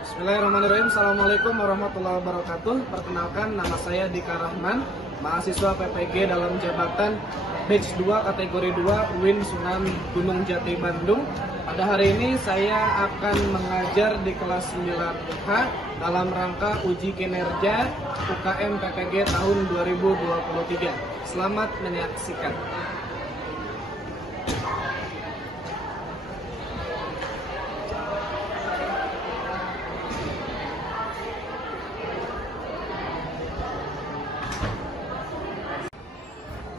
Bismillahirrahmanirrahim. Assalamualaikum warahmatullahi wabarakatuh. Perkenalkan, nama saya Dika Rahman, mahasiswa PPG dalam jabatan Batch 2 kategori 2 UIN Sunan Gunung Jati Bandung. Pada hari ini saya akan mengajar di kelas 9H dalam rangka uji kinerja UKM PPG tahun 2023. Selamat menyaksikan.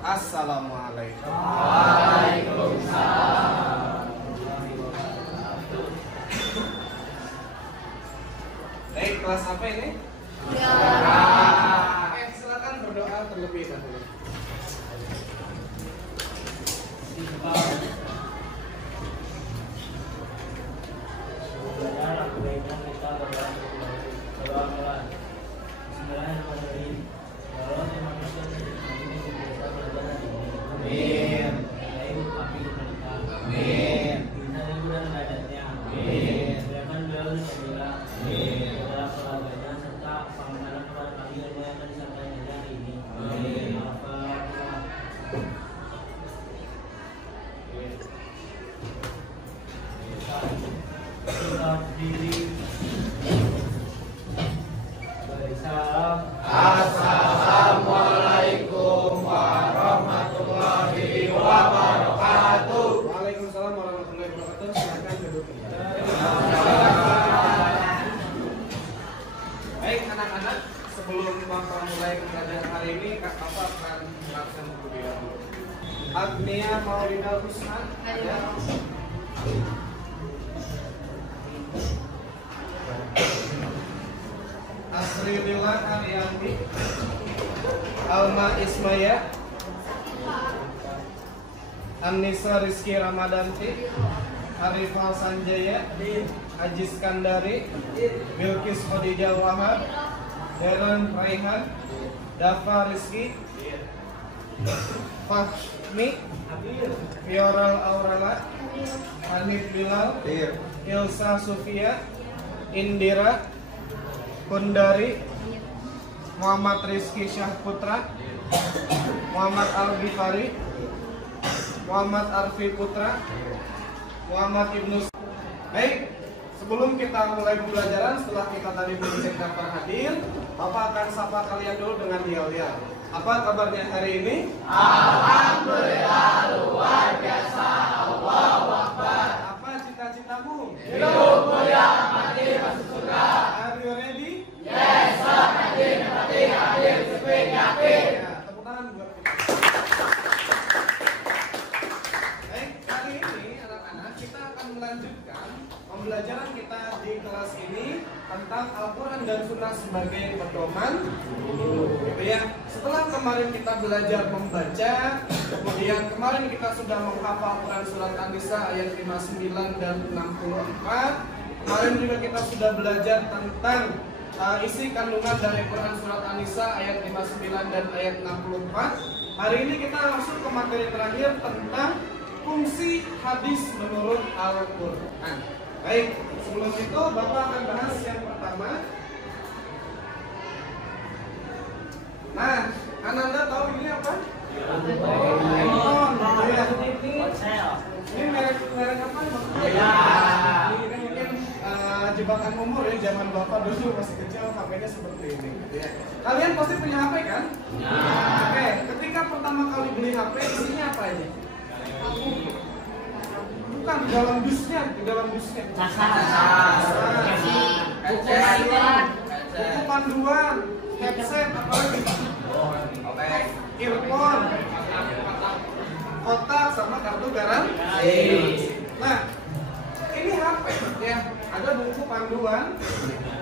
Assalamualaikum. Waalaikumsalam. Baik, kelas apa ini? Ya. Silakan berdoa terlebih dahulu. Assalamualaikum warahmatullahi wabarakatuh. Waalaikumsalam warahmatullahi wabarakatuh. Silakan duduk. Baik anak-anak, sebelum Bapak mulai pembelajaran hari ini, Kak Bapak akan menjelaskan terlebih dahulu. Agnia Maulida Husna ada. Asri Lila Ariyanti, Alma Ismaya, Annisa Rizky Ramadanti, Arifal Sanjaya, Ajis Kandari, Bilkis Khadijah Wahab, Darren Raihan, Dafa Rizky, Fahmi, Fioral Aurala, Hanif Bilal, Ilsa Sufia, Indira Kundari, Muhammad Rizky Syahputra, Muhammad Al-Ghifari, Muhammad Arfi Putra, Muhammad Ibnu. Baik, sebelum kita mulai pembelajaran, setelah kita tadi mengecek daftar hadir, Bapak akan sapa kalian dulu dengan yel-yel. Apa kabarnya hari ini? Alhamdulillah luar biasa. Allahu Akbar. Apa cita-citamu? Hidup mulia mati masuk surga. Are you ready? Yes, sir. Hadir, speak, yakin. Ya, tepuk tangan buat kita. Baik, kali ini anak-anak kita akan melanjutkan pembelajaran kita di kelas ini tentang Al-Quran dan Sunnah sebagai pedoman, gitu ya. Setelah kemarin kita belajar membaca, kemudian kemarin kita sudah menghafal Quran surat An-Nisa ayat 59 dan 64. Kemarin juga kita sudah belajar tentang isi kandungan dari Quran surat An-Nisa ayat 59 dan ayat 64. Hari ini kita langsung ke materi terakhir tentang fungsi hadis menurut Al-Quran. Baik, sebelum itu Bapak akan bahas yang pertama. Nah, Ananda tahu ini apa? iPhone. Ini merek apa? Ini mungkin jebakan umur ya, zaman Bapak dulu masih kecil HP-nya seperti ini, gitu ya. Kalian pasti punya HP kan? Oke, ketika pertama kali beli HP isinya apa aja? Bukan di dalam dusnya. Buku panduan, headset, apa lagi? Earphone, kotak sama kartu garansi. Nah, ini HP ya, ada buku panduan.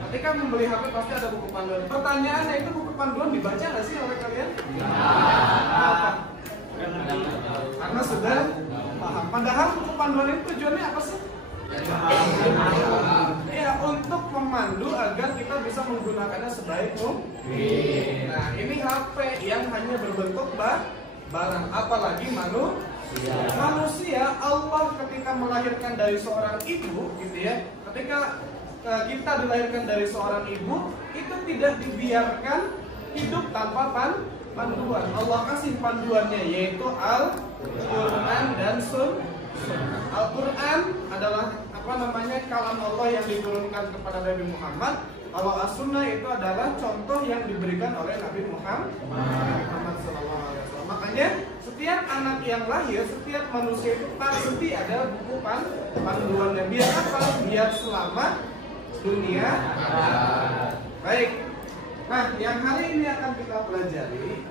Ketika membeli HP pasti ada buku panduan. Pertanyaannya, itu buku panduan dibaca nggak sih oleh kalian? Kenapa? Karena sudah paham. Padahal buku panduan itu tujuannya apa sih? Ya, untuk memandu agar kita bisa menggunakannya sebaik mungkin. Nah, ini HP yang hanya berbentuk barang, apalagi manusia. Allah ketika melahirkan dari seorang ibu, gitu ya, ketika kita dilahirkan dari seorang ibu, itu tidak dibiarkan hidup tanpa panduan. Allah kasih panduannya, yaitu Al-Quran dan Sunnah. Al-Quran adalah kalam Allah yang diturunkan kepada Nabi Muhammad. Kalau As-Sunnah itu adalah contoh yang diberikan oleh Nabi Muhammad SAW. Makanya setiap anak yang lahir, setiap manusia itu pasti ada buku panduannya. Biar apa? Biar selamat dunia. Baik. Nah, yang hari ini akan kita pelajari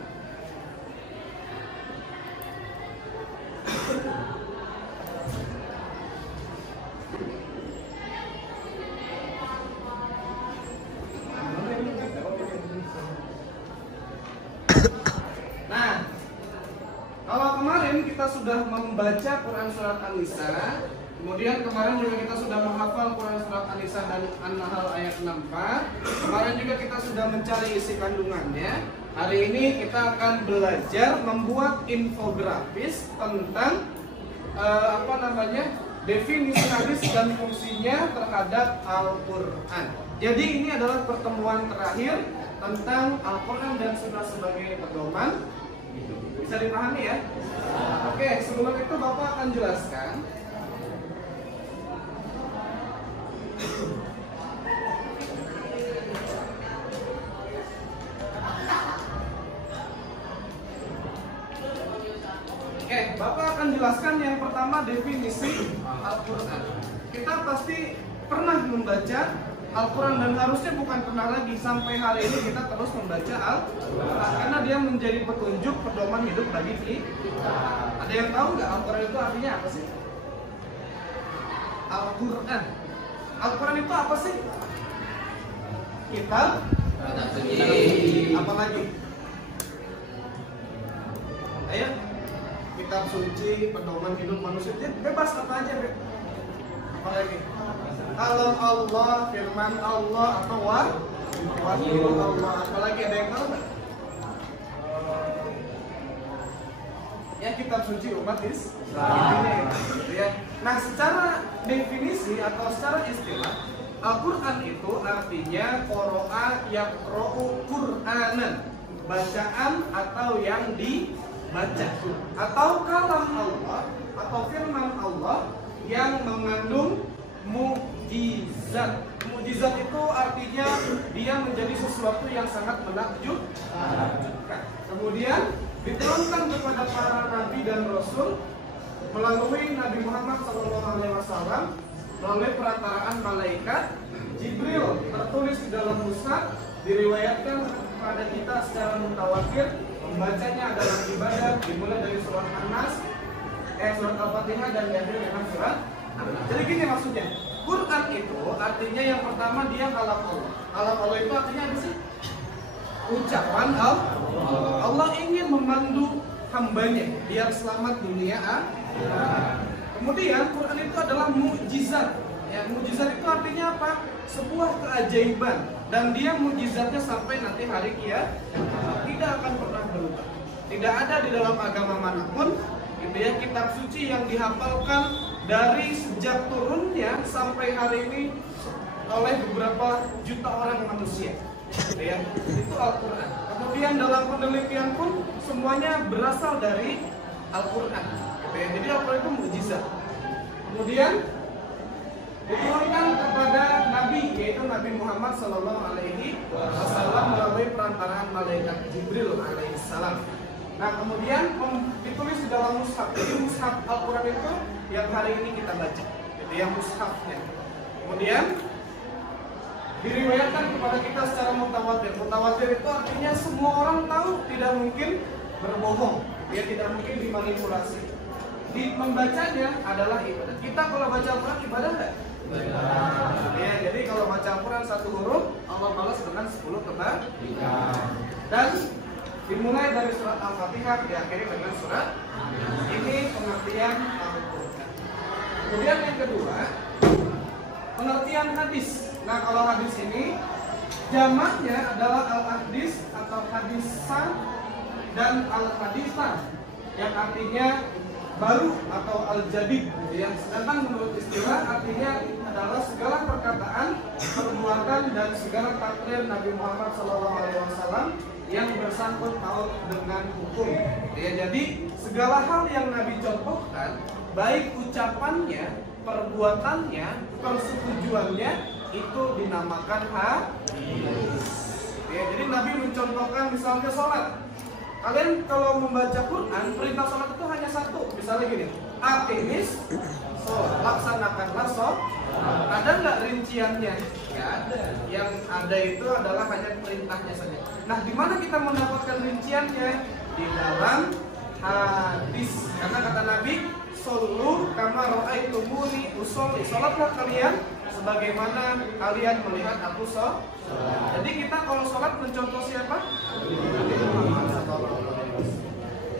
kalau kemarin kita sudah membaca Quran Surat An-Nisa, kemudian kemarin juga kita sudah menghafal Quran Surat An-Nisa dan An-Nahl ayat 64. Kemarin juga kita sudah mencari isi kandungannya. Hari ini kita akan belajar membuat infografis tentang definisi hadis dan fungsinya terhadap Al-Quran. Jadi ini adalah pertemuan terakhir tentang Al-Quran dan Sunnah sebagai pedoman. Bisa dipahami ya? Oke, sebelum itu Bapak akan jelaskan. Oke, Bapak akan jelaskan yang pertama definisi Al-Quran. Kita pasti pernah membaca Al-Quran dan harusnya bukan pernah lagi, sampai hari ini kita terus membaca Al-Quran karena dia menjadi petunjuk pedoman hidup bagi kita. Ada yang tahu nggak Al-Quran itu artinya apa sih? Al-Quran. Al-Quran itu apa sih? Kitab suci. Apa lagi? Ayo. Kitab suci, pedoman hidup manusia. Bebas apa aja, apa lagi? Kalam Allah, firman Allah, atau wahyu Allah. Apalagi ada yang tahu nggak? Ya, kitab suci umat Islam. Ya. Nah, secara definisi atau secara istilah, Al-Quran itu artinya qoro'a yaqra'u Qur'anan, bacaan atau yang dibaca, atau kalam Allah atau firman Allah yang mengandung mukjizat. Mukjizat itu artinya dia menjadi sesuatu yang sangat menakjubkan. Kemudian diturunkan kepada para nabi dan rasul melalui Nabi Muhammad SAW melalui perantaraan malaikat Jibril, tertulis di dalam mushaf, diriwayatkan kepada kita secara mutawatir. Membacanya adalah ibadah, dimulai dari surat An-Nas, surat Al-Fatihah dan diakhiri dengan surat. Jadi gini maksudnya, Quran itu artinya yang pertama dia kalam Allah. Kalam Allah itu artinya apa sih? Ucapan Allah. Allah ingin memandu hambanya biar selamat dunia akhirat. Kemudian Quran itu adalah mukjizat. Ya, mukjizat itu artinya apa? Sebuah keajaiban, dan dia mukjizatnya sampai nanti hari kiamat tidak akan pernah berubah. Tidak ada di dalam agama manapun gitu ya, kitab suci yang dihafalkan dari sejak turunnya sampai hari ini oleh beberapa juta orang manusia. Gitu ya. Itu Al-Quran. Kemudian dalam penelitian pun semuanya berasal dari Al-Quran. Gitu ya. Jadi Al-Quran itu mukjizat. Kemudian diturunkan kepada Nabi, yaitu Nabi Muhammad SAW melalui perantaraan malaikat Jibril alaihissalam. Nah, kemudian ditulis di dalam mushaf. Jadi mushaf Al-Quran itu yang hari ini kita baca, gitu ya, mushafnya. Kemudian diriwayatkan kepada kita secara mutawatir. Mutawatir itu artinya semua orang tahu, tidak mungkin berbohong, dia tidak mungkin dimanipulasi. Membacanya adalah ibadah. Kita kalau baca Al-Quran ibadah nggak? Ya, jadi kalau baca Al-Quran satu huruf, Allah balas dengan 10 kebaikan. Dan dimulai dari surat Al-Fatihah, diakhiri dengan surat. Ini pengertian Al-Quran. Kemudian yang kedua, pengertian hadis. Nah, kalau hadis ini jamaknya adalah al-hadis atau hadisan dan al-hadisan, yang artinya baru atau al-jadid, gitu ya. Sedangkan menurut istilah artinya adalah segala perkataan, perbuatan dan segala takrir Nabi Muhammad SAW yang bersangkut paut dengan hukum. Ya, jadi segala hal yang Nabi contohkan, baik ucapannya, perbuatannya, persetujuannya, itu dinamakan hadis. Ya, jadi Nabi mencontohkan misalnya sholat. Kalian kalau membaca Quran, perintah sholat itu hanya satu. Misalnya gini, aqimis sholat, laksanakanlah sholat. Ada nggak rinciannya? Nggak ada. Yang ada itu adalah hanya perintahnya saja. Nah, di mana kita mendapatkan rinciannya? Di dalam hadis. Karena kata Nabi, "Shollu kama ra'aitumuni usolli." Sholatlah kalian sebagaimana kalian melihat aku sholat. Jadi kita kalau sholat mencontoh siapa?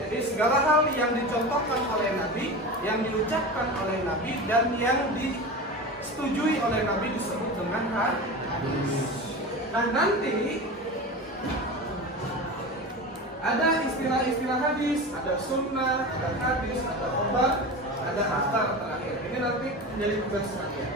Jadi segala hal yang dicontohkan oleh Nabi, yang diucapkan oleh Nabi, dan yang disetujui oleh Nabi disebut dengan hadis. Nah, nanti ada istilah-istilah hadis, ada sunnah, ada hadis, ada obat, ada athar terakhir. Ini nanti menjadi tugas kalian.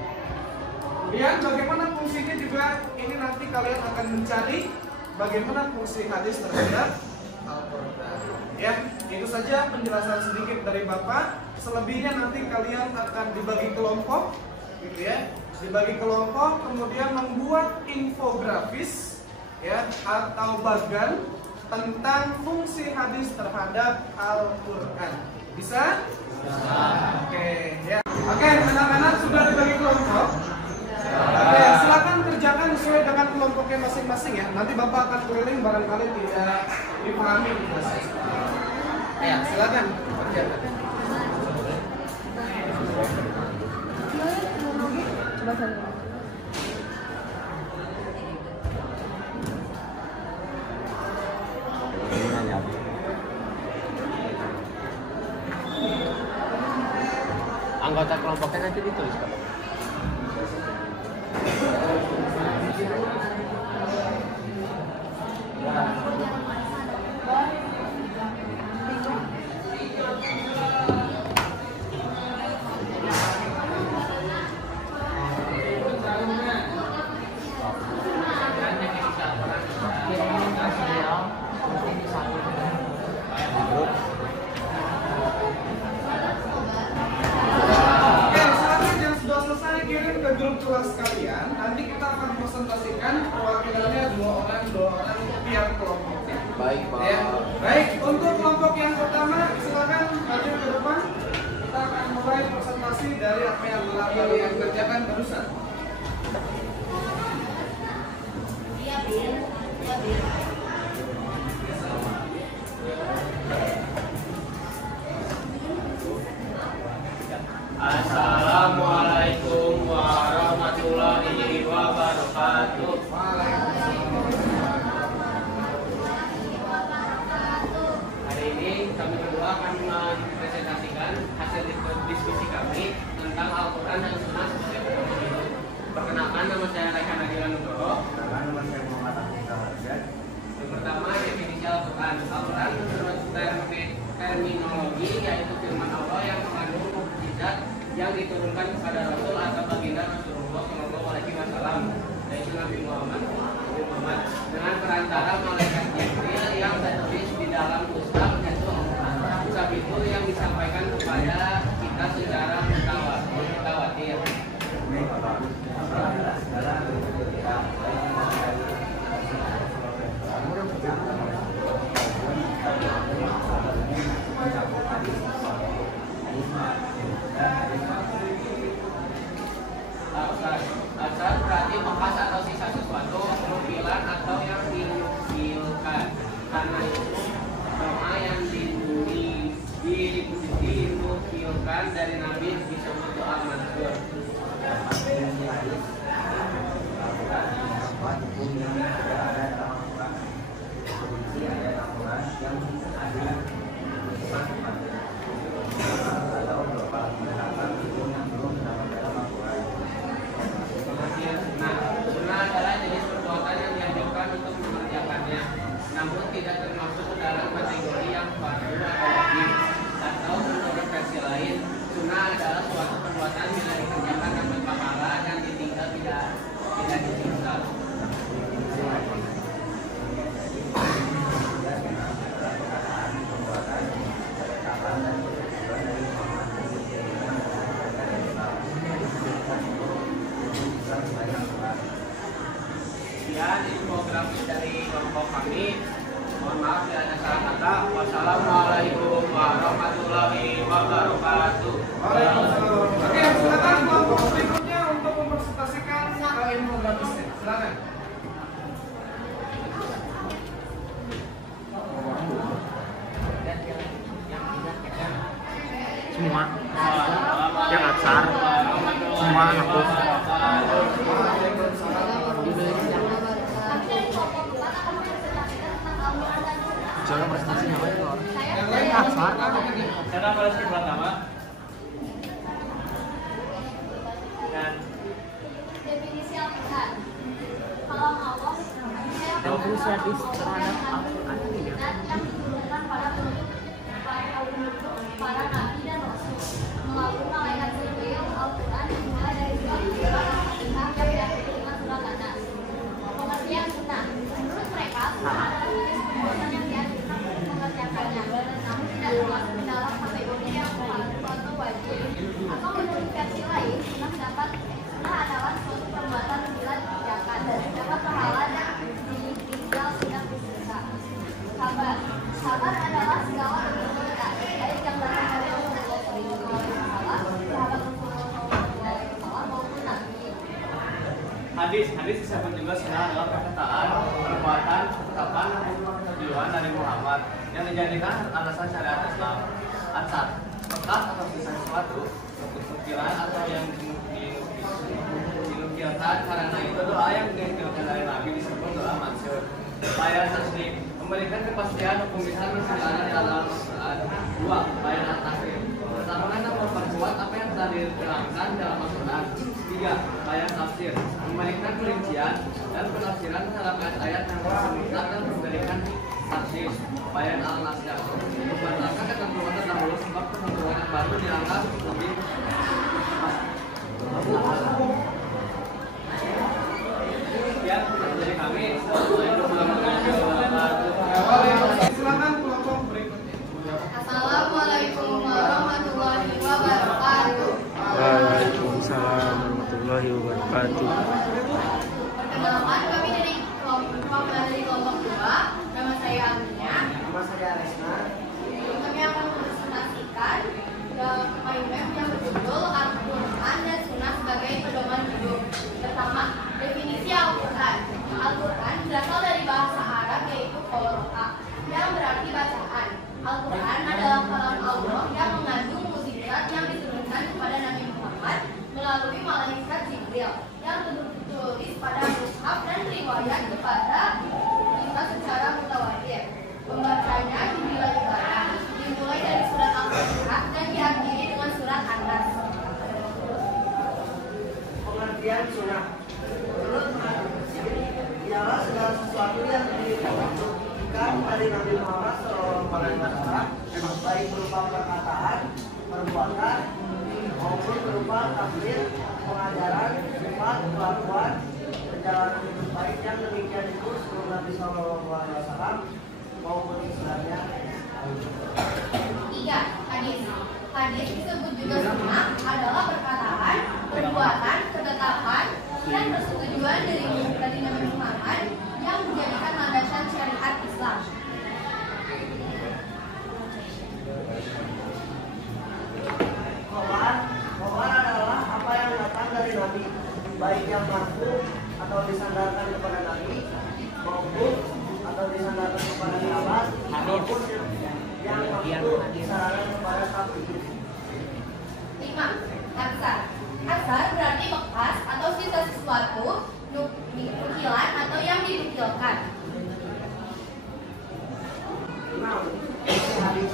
Kemudian bagaimana fungsinya juga, ini nanti kalian akan mencari bagaimana fungsi hadis terhadap Al-Quran. Ya, itu saja penjelasan sedikit dari Bapak. Selebihnya nanti kalian akan dibagi kelompok, gitu ya. Dibagi kelompok, kemudian membuat infografis, ya, atau bagan tentang fungsi hadis terhadap Al-Quran. Bisa? Bisa. Oke, ya. Oke, anak-anak sudah dibagi kelompok. Oke, silakan kerjakan sesuai dengan kelompoknya masing-masing ya. Nanti Bapak akan keliling barangkali tidak dipahami. Ya, silakan kerjakan. Anggota kelompoknya nanti ditulis Pak. Kelas kalian, nanti kita akan presentasikan perwakilannya dua orang tiap kelompoknya. Baik, Pak. Ya. Baik, untuk kelompok yang pertama silakan maju ke depan. Kita akan mulai presentasi dari apa yang telah kalian kerjakan barusan. Assalamualaikum warahmatullahi wabarakatuh. Hari ini kami berdua akan mempresentasikan hasil diskusi kami tentang Al-Quran dan Sunnah sebagai pedoman hidup. Perkenalkan, nama saya Raihan Adila Nugroho. Yang pertama, definisi Al-Quran. Al-Quran menurut terminologi yaitu firman Allah yang mengandung mukjizat yang diturunkan kepada Rasul atau baginda Rasulullah Shallallahu Alaihi Wasallam, yaitu Nabi Muhammad dengan perantara malaikat Jibril yang tertulis di dalam Mus'haf, yaitu Mus'haf itu yang disampaikan kepada kita secara mutawatir. Asal berarti bekas atau sisa sesuatu, nukilan atau yang dinukilkan. Karena itu doa yang dinukilkan dari Nabi disebut doa mansur. Namun tidak termasuk dalam kategori yang fardu atau wajib. Atau menurut versi lain, sunnah adalah suatu perbuatan yang dikerjakan dapat pahala dan semua yang aksar semua anakku. Jangan prestasinya apa itu? Aksar. Karena prestasi pertama. Dan definisi Al-Quran. Kalau Allah Apresiatif terhadap Al-Quran ini. yang diturunkan para para nabi dan rasul melalui malaikat Jibril. Al-Quran dimulai dari surat Al-Fatihah yang diakhiri dengan surat An-Nas. Pengertian sunnah. Menurut mereka, sunnah adalah jenis perbuatan yang dianjurkan untuk mengerjakannya, namun tidak termasuk di dalam kategori yang fardu atau wajib. Atau menurut versi lain, sunnah adalah suatu perbuatan bila dikerjakan dan dapat pahala dan ditinggal sudah diselesai. Sabar adalah segala bentuk kebenaran, baik yang datang dari Rasulullah SAW, sahabat Rasulullah SAW maupun Nabi. hadis disebut juga sunnah adalah perkataan, perbuatan, ketetapan, tujuan dari Muhammad yang dijadikan alasan syariat Islam. Atsar, pekat atau kisah sesuatu, nukilan atau yang dinukilkan karena itu doa yang dinukilkan dari Nabi disebut doa mansur. Bayan taslim, memberikan kepastian hukum bisa bersejarah dalam Al-Quran. 2. Bayan at-taslim, menetapkan atau memperkuat apa yang telah diterangkan dalam Al-Quran. 3. Bayan tafsir, memberikan perincian dan penafsiran terhadap ayat-ayat yang mutlak dan memberikan tafsir. Bayan al-nasdaq, membatalkan ketentuan terdahulu sebab ketentuan yang baru dianggap lebih ya dari kami. Silakan kelompok berikutnya. Assalamualaikum warahmatullahi wabarakatuh. Waalaikumsalam warahmatullahi wabarakatuh. Perkenalkan, kami dari kelompok 2. Nama saya Aminya. Nama saya Resna. Kami akan mempresentasikan KMM yang berjudul Al-Quran dan Sunnah sebagai pedoman hidup. Pertama, definisi Al-Quran. Al-Quran berasal dari bahasa Arab yaitu qiraah, yang berarti bacaan. Al-Quran adalah kalam Allah yang mengandung mukjizat yang diturunkan kepada Nabi Muhammad melalui malaikat Jibril yang tertulis pada mushaf dan riwayat kepada kita secara mutawatir. Pembacanya dibilang dimulai dari surat Al-Fatihah dan diakhiri dengan surat An-Nas. Pengertian sunnah. Menurut hadis ialah segala sesuatu yang diberikan dari Nabi Muhammad SAW, baik berupa perkataan, perbuatan, maupun berupa takbir, pengajaran, sifat, kelakuan, perjalanan hidup baik yang demikian itu sebelum Nabi SAW maupun Islamnya. 3. Hadis. Hadis disebut juga sunnah adalah perkataan, perbuatan, ketetapan, dan persetujuan dari Nabi Muhammad yang menjadikan landasan syariat Islam. Khobar adalah apa yang datang dari Nabi, baik yang marfu atau disandarkan kepada Nabi, maupun atau disandarkan kepada sahabat, maupun yang marfu disandarkan kepada tabi'in. 5. Aksar. Aksar berarti bekas atau sisa sesuatu, nukilan atau yang dinukilkan. 6. Hadis.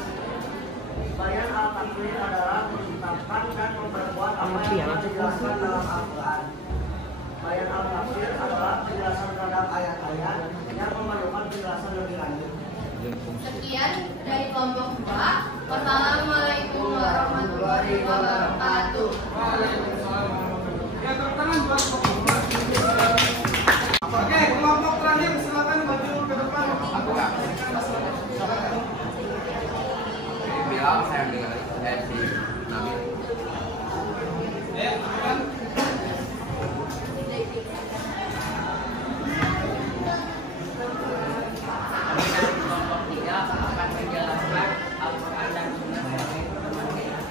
Bayan al-takwir adalah menetapkan dan memperkuat apa yang telah dijelaskan dalam Al-Quran. Bayan al-tafsir adalah penjelasan terhadap ayat-ayat yang memerlukan penjelasan lebih lanjut. Sekian dari kelompok 2. Wassalamualaikum warahmatullahi wabarakatuh. Waalaikumsalam. Ya, tepuk tangan buat kelompok 2. Oke, kelompok terakhir silakan maju ke depan. Aku enggak. Bilang saya dengar si Nabi. Ya, silakan. Kami dari kelompok 3 akan menjelaskan Al-Quran dan Sunnah sebagai pedoman hidup.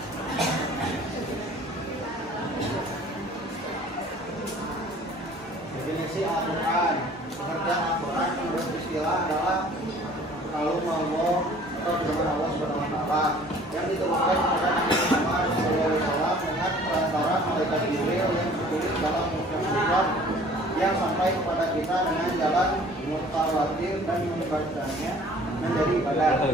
Definisi Al-Quran. Pengertian Al-Quran menurut istilah adalah kalau Allah atau firman Allah Subhanahu wa taala yang diturunkan kepada Nabi Muhammad tertulis dalam mushaf yang sampai kepada kita dengan jalan mutawatir dan membacanya menjadi ibadah.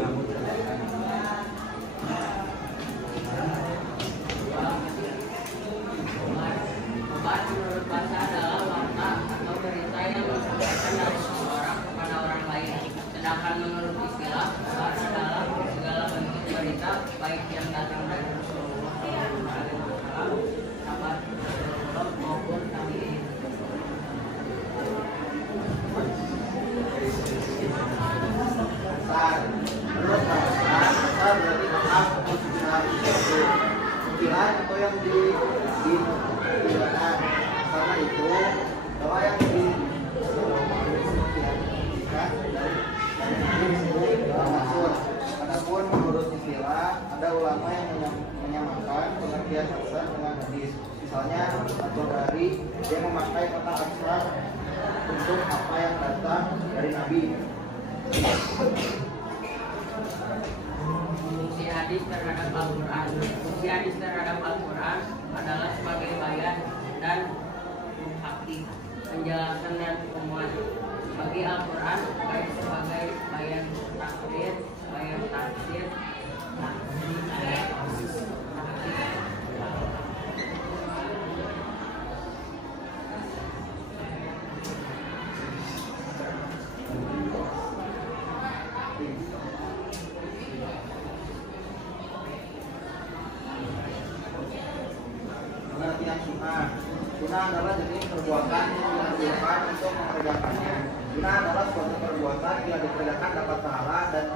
Menurut bahasa adalah warta atau berita yang disampaikan dari seseorang kepada orang lain. Sedangkan menurut istilah, kabar adalah segala bentuk berita baik yang datang dari Rasulullah SAW, kabar Rasulullah maupun tabi'in. Menurut bahasa berarti maaf pikiran atau yang digunakan karena itu bahwa yang disebut. Adapun menurut istilah ada ulama yang menyamakan pengertian aksar dengan hadis. Misalnya At-Tabari dia memakai kata aksar untuk apa yang datang dari Nabi. Fungsi hadis terhadap Al-Quran. Fungsi hadis terhadap Al-Quran adalah sebagai bayan dan hakiki, penjelasan dan pengumuman. Bagi Al-Quran baik sebagai bayan takdir, bayan tafsir, pengertian sunnah. Sunnah adalah jenis perbuatan yang dilakukan untuk mengerjakannya. Sunnah adalah suatu perbuatan yang dikerjakan dapat pahala dan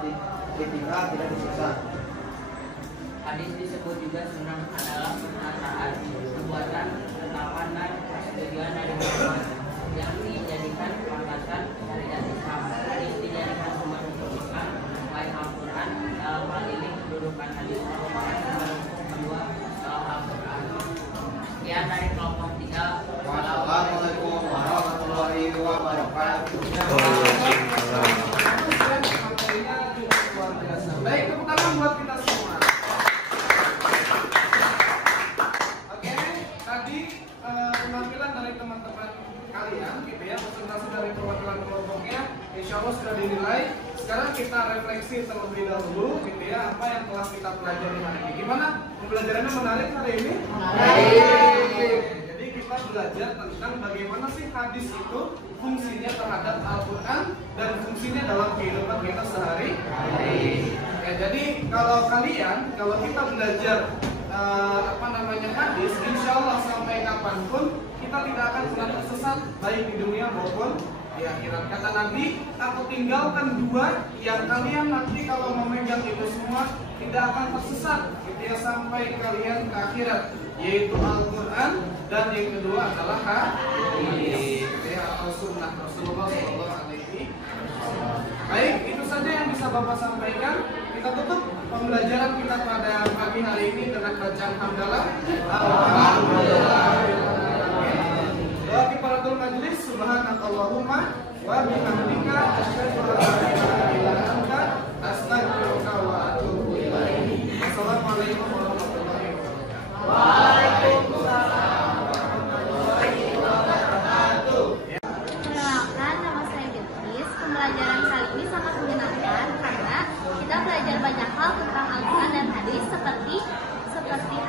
ditinggal tidak disiksa. hadis disebut juga sunnah adalah perkataan, perbuatan, ketetapan dan persetujuan dari Muhammad yang dijadikan landasan syariat Islam. Hadis dijadikan sumber untuk Islam, baik Al-Quran dalam hal ini kedudukan hadis merupakan sumber kedua dalam Al-Quran. Sekian dari kelompok 3. Wassalamualaikum warahmatullahi wabarakatuh. Baik, tepuk tangan buat kita semua. Oke, tadi penampilan dari teman-teman kalian, gitu ya, presentasi dari perwakilan kelompoknya, insya Allah sudah dinilai. Sekarang kita refleksi terlebih dahulu, gitu ya, apa yang telah kita pelajari hari ini. Gimana? Pembelajarannya menarik hari ini? Menarik. Jadi kita belajar tentang bagaimana sih hadis itu fungsinya terhadap Al-Quran dan fungsinya dalam kehidupan kita sehari-hari. Ya, jadi kalau kita belajar hadis, insya Allah sampai kapanpun kita tidak akan pernah tersesat baik di dunia maupun di akhirat. Kata Nabi, aku tinggalkan 2 yang kalian nanti kalau memegang itu semua tidak akan tersesat, gitu ya, sampai kalian ke akhirat, yaitu Al-Quran dan yang kedua adalah hadis, atau sunnah Rasulullah SAW. Baik, itu saja yang bisa Bapak sampaikan. Kita tutup pembelajaran kita pada pagi hari ini dengan bacaan hamdalah. Alhamdulillah. Doa kifaratul majelis, subhanakallahumma wa bihamdika asyhadu an la ilaha illa anta astaghfiruka wa atubu ilaik. Assalamualaikum warahmatullahi wabarakatuh. Waalaikumsalam warahmatullahi wabarakatuh. Perkenalkan, nama saya Getris. Pembelajaran kali ini sangat menyenangkan karena kita belajar banyak hal tentang Al-Quran dan hadis, seperti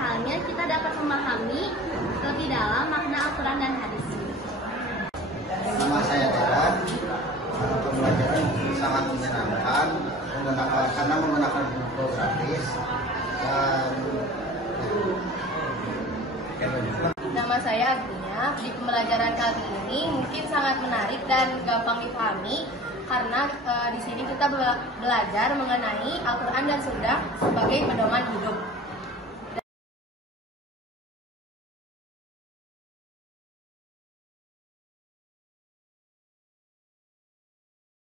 halnya kita dapat memahami lebih dalam makna Al-Quran dan hadis. Nama saya Deran. Pembelajaran sangat menyenangkan karena menggunakan buku gratis. Nama saya Agnia. Di pembelajaran kali ini mungkin sangat menarik dan gampang dipahami karena di sini kita belajar mengenai Al-Quran dan Sunnah sebagai pedoman hidup.